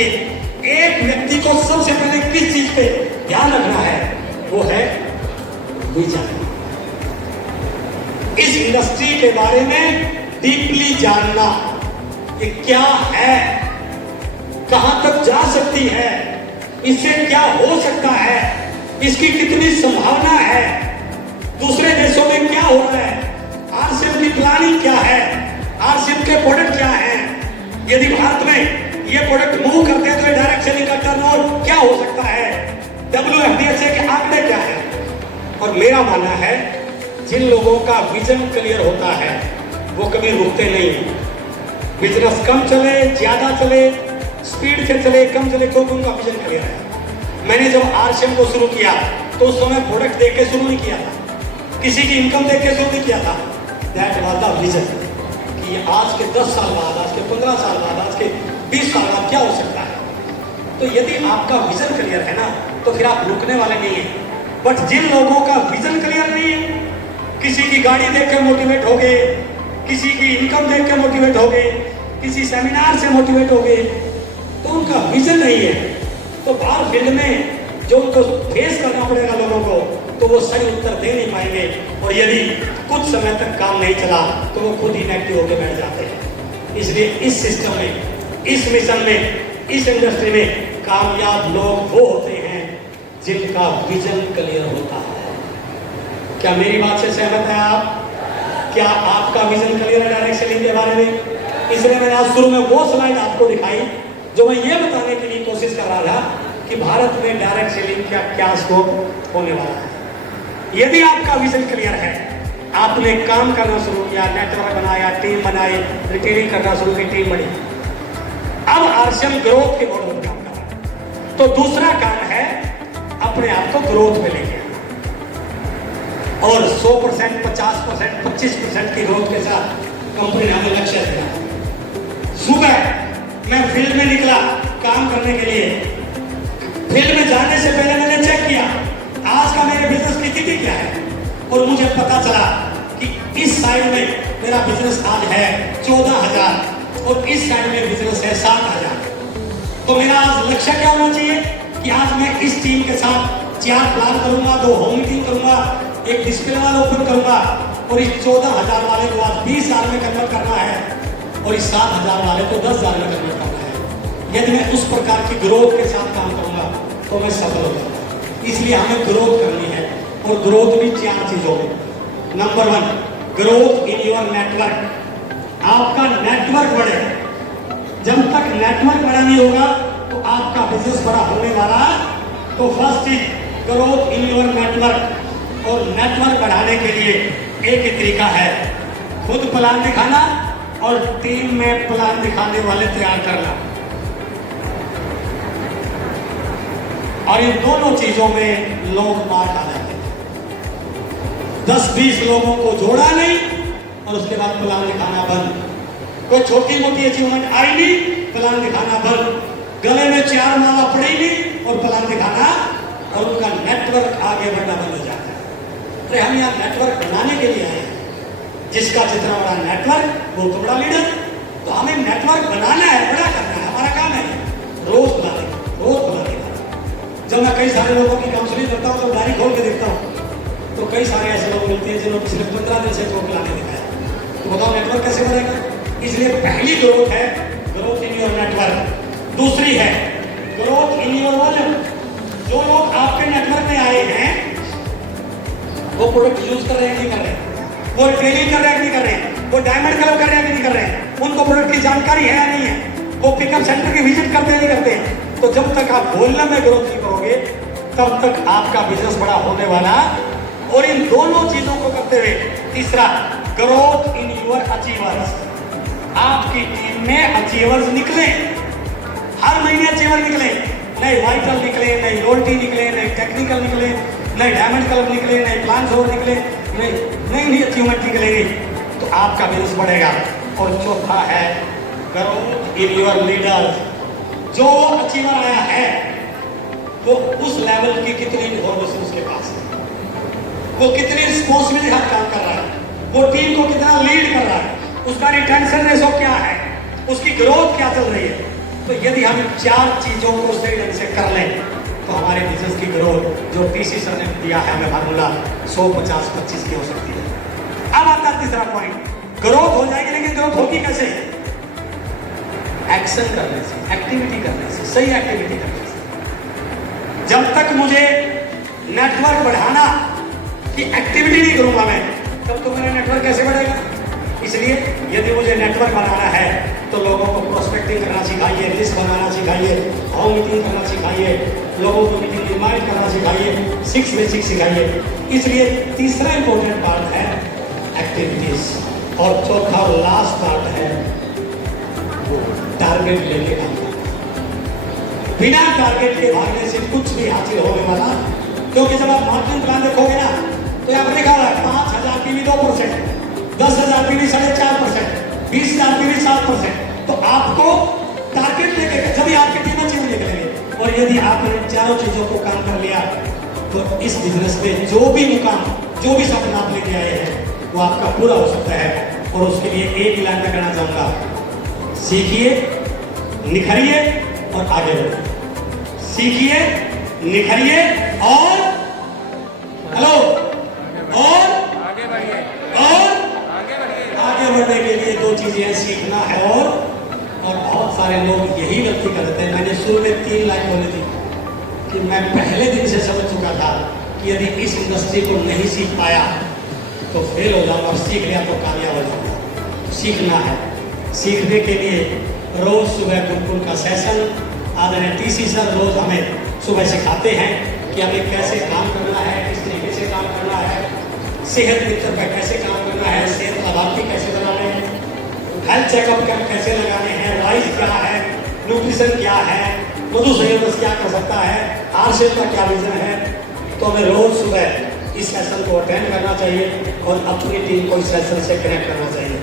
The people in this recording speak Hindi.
कीजिए, एक व्यक्ति को सबसे पहले किस चीज पे ध्यान रखना है, वो है विजन। इस इंडस्ट्री के बारे में डीपली जानना कि क्या है, कहां तक जा सकती है, इससे क्या हो सकता है, इसकी कितनी संभावना है, दूसरे देशों में क्या हो रहा है, आरसीएम की प्लानिंग क्या है, आरसीएम के प्रोडक्ट क्या है, यदि भारत में ये प्रोडक्ट मूव करते हैं तो डायरेक्ट सेलिंग का टर्नओवर क्या हो सकता है, WFDSA के आंकड़े क्या है। और मेरा मानना है जिन लोगों का विजन क्लियर होता है वो कभी रुकते नहीं है। बिजनेस कम चले, ज्यादा चले, स्पीड से चले, कम चले, क्योंकि उनका विजन क्लियर है। मैंने जब आरसीएम को शुरू किया तो उस समय प्रोडक्ट देख के शुरू नहीं किया था, किसी की इनकम देख के शुरू नहीं किया था। दैट वाज द विजन कि आज के 10 साल बाद, आज के 15 साल बाद, आज के 20 साल बाद क्या हो सकता है। तो यदि आपका विजन क्लियर है ना तो फिर आप रुकने वाले नहीं है। बट जिन लोगों का विजन क्लियर नहीं है, किसी की गाड़ी देख के मोटिवेट हो गए, किसी की इनकम देख के मोटिवेट हो गए, किसी सेमिनार से मोटिवेट हो गए, तो उनका विजन नहीं है, तो बाहर फील्ड में जो उनको फेस करना पड़ेगा लोगों को, तो वो सही उत्तर दे नहीं पाएंगे। और यदि कुछ समय तक काम नहीं चला तो वो खुद ही नेगेटिव होकर बैठ जाते हैं। इसलिए इस सिस्टम में, इस मिशन में, इस इंडस्ट्री में कामयाब लोग वो होते हैं जिनका विजन क्लियर होता है। क्या मेरी बात से सहमत है आप? क्या आपका विजन क्लियर है डायरेक्ट सेलिंग के बारे में? इसलिए मैंने आज शुरू में वो स्लाइड आपको दिखाई जो मैं ये बताने के लिए कोशिश कर रहा था कि भारत में डायरेक्ट सेलिंग का क्या स्कोप होने वाला है। यदि आपका विजन क्लियर है, आपने काम करना शुरू किया, नेटवर्क बनाया, टीम बनाई, रिटेलिंग करना शुरू की, टीम बनी, अब आरसीएम ग्रोथ के मॉडल में काम कर रहा है, तो दूसरा काम है अपने आप को ग्रोथ में लेके आना। और 100%, 50%, 25% की ग्रोथ के साथ कंपनी ने हमें लक्ष्य दिया। सुबह मैं फील्ड में निकला काम करने के लिए, फील्ड में जाने से पहले मैंने चेक किया आज का मेरे बिजनेस की स्थिति क्या है, और मुझे पता चला कि इस साइड में मेरा बिजनेस आज है 14,000 और इस साइड में बिजनेस है 7,000। तो मेरा आज लक्ष्य क्या होना चाहिए कि आज मैं इस टीम के साथ 4 प्लान करूंगा, 2 होम मीटिंग करूंगा, एक डिस्प्ले वाला ओपन करूंगा, और इस 14,000 वाले को आज 20,000 में कन्वर्ट करना है, और इस 7,000 वाले को 10,000 में कन्वर्ट करना है। यदि मैं उस प्रकार की ग्रोथ के साथ काम करूंगा तो मैं सफल हो जाऊंगा। इसलिए हमें ग्रोथ करनी है, और ग्रोथ भी 4 चीजों में। Number 1, growth in your network. आपका नेटवर्क बढ़े। जब तक नेटवर्क बड़ा नहीं होगा तो आपका बिजनेस बड़ा होने वाला। तो first is growth in your network. और नेटवर्क बढ़ाने के लिए एक ही तरीका है, खुद प्लान दिखाना और टीम में प्लान दिखाने वाले तैयार करना। और इन दोनों चीजों में लोग मार खा जाते हैं। 10-20 लोगों को जोड़ा नहीं और उसके बाद प्लान दिखाना बंद। कोई छोटी मोटी अचीवमेंट आई नहीं, प्लान दिखाना बंद। गले में 4 माला पड़ी नहीं और प्लान दिखाना, और उनका नेटवर्क आगे बढ़ना बंद हो जाता है। अरे हम यहाँ नेटवर्क बनाने के लिए आए हैं। जिसका जितना बड़ा नेटवर्क वो तो बड़ा लीडर। तो हमें नेटवर्क बनाना है, बड़ा करना है, हमारा काम है। रोज बनाने का, रोज बनाने का। जब मैं कई सारे लोगों की काउंसलिंग करता हूँ तो डायरी खोल के देखता हूँ तो कई सारे ऐसे लोग मिलते हैं जिन्होंने पिछले 15 दिन से ग्रोथ लाने दिखाया। तो बताओ नेटवर्क कैसे बनेगा? इसलिए पहली ग्रोथ है ग्रोथ इन योर नेटवर्क। दूसरी है ग्रोथ इन योर वॉल्यूम। जो लोग आपके नेटवर्क में आए हैं वो प्रोडक्ट यूज कर रहे हैं, नहीं कर रहे हैं, वो ट्रेनिंग कर रहे हैं, नहीं कर रहे हैं, वो डायमंड कलर कर रहे हैं, नहीं कर रहे हैं, उनको प्रोडक्ट की जानकारी है या नहीं है, वो पिकअप सेंटर की विजिट करते हैं, नहीं करते हैं। तो जब तक आप वॉल्यूम में ग्रोथ नहीं करोगे तब तक आपका बिजनेस बड़ा होने वाला। और इन दोनों चीजों को करते हुए तीसरा, ग्रोथ इन योर अचीवर्स। आपकी टीम में अचीवर्स निकले, हर महीने अचीवर निकले, नए वाइटल निकले, नई रोल्टी निकले, नए टेक्निकल निकले, नए डायमंड क्लब निकले, नए प्लान जोर निकले, नई अचीवमेंट निकलेगी, तो आपका बिजनेस बढ़ेगा। और चौथा है ग्रोथ इन योर लीडर्स। जो अचीवर आया है वो उस लेवल की कितनी इन्फॉर्मेशन उसके पास है, वो कितनी रिस्पॉन्सिबिलिटी हाथ काम कर रहा है, वो टीम को कितना लीड कर रहा है, उसका रिटेंशन रेशो क्या है, उसकी ग्रोथ क्या चल रही है। तो यदि हम इन 4 चीजों को सही ढंग से कर लें तो हमारे बिजनेस की ग्रोथ जो टीसी सर ने दिया है हमें फार्मूला 100, 50, 25 की हो सकती है। अब आता है तीसरा पॉइंट, ग्रोथ हो जाएगी, लेकिन ग्रोथ होगी कैसे? एक्शन करने से, एक्टिविटी करने से, सही एक्टिविटी करने से। जब तक मुझे नेटवर्क बढ़ाना की एक्टिविटी नहीं करूंगा मैं, तब तो मेरा नेटवर्क कैसे बढ़ेगा? इसलिए यदि मुझे नेटवर्क बनाना है तो लोगों को प्रोस्पेक्टिंग करना सिखाइए, लिस्ट बनाना सिखाइए, हाउ मीटिंग करना सिखाइए, लोगों को मीटिंग इनवाइट करना सिखाइए, 6 बेसिक सिखाइए। इसलिए तीसरा इंपॉर्टेंट पार्ट है एक्टिविटीज और चौथा और लास्ट पार्ट है टारगेट लेके काम करना। बिना टारगेट के भागने से कुछ भी हासिल होने वाला, क्योंकि जब आप मार्केटिंग प्लान देखोगे ना तो यहाँ पर लिखा हुआ है 5,000 की भी 2%, 10,000 की भी 4.5%, 20,000 की भी 7%। तो आपको टारगेट लेके सभी आपकी टीम अच्छी निकलेंगे। और यदि आपने इन चारों चीजों को काम कर लिया तो इस बिजनेस में जो भी मुकाम, जो भी सपना आप लेके आए हैं वो आपका पूरा हो सकता है। और उसके लिए एक ही लाइन में कहना चाहूंगा, सीखिए, निखरिए और आगे बढ़िए। सीखिए, निखरिए और हेलो और आगे बढ़िए। और आगे बढ़ने के लिए 2 चीजें, सीखना है और बहुत सारे लोग यही गलती करते हैं। मैंने शुरू में 3 लाइन बोली थी कि मैं पहले दिन से समझ चुका था कि यदि इस इंडस्ट्री को नहीं सीख पाया तो फेल हो जाऊंगा, और सीख लिया तो कामयाब हो जाऊंगा। सीखना है, सीखने के लिए रोज सुबह गुरुकुल का सेशन, आदरणीय टीसी सर रोज हमें सुबह सिखाते हैं कि हमें कैसे काम करना है, किस तरीके से काम करना है, सेहत मित्र पर कैसे काम करना है, सेहत लाभार्थी कैसे बनाने हैं, हेल्थ चेकअप कैसे लगाने हैं, वाइज क्या है, न्यूट्रिशन क्या है, मधु संयोजन क्या कर सकता है, आरसेल का क्या विजन है। तो हमें रोज सुबह इस सेशन को अटेंड करना चाहिए और अपनी टीम को इस सेशन से कनेक्ट करना चाहिए।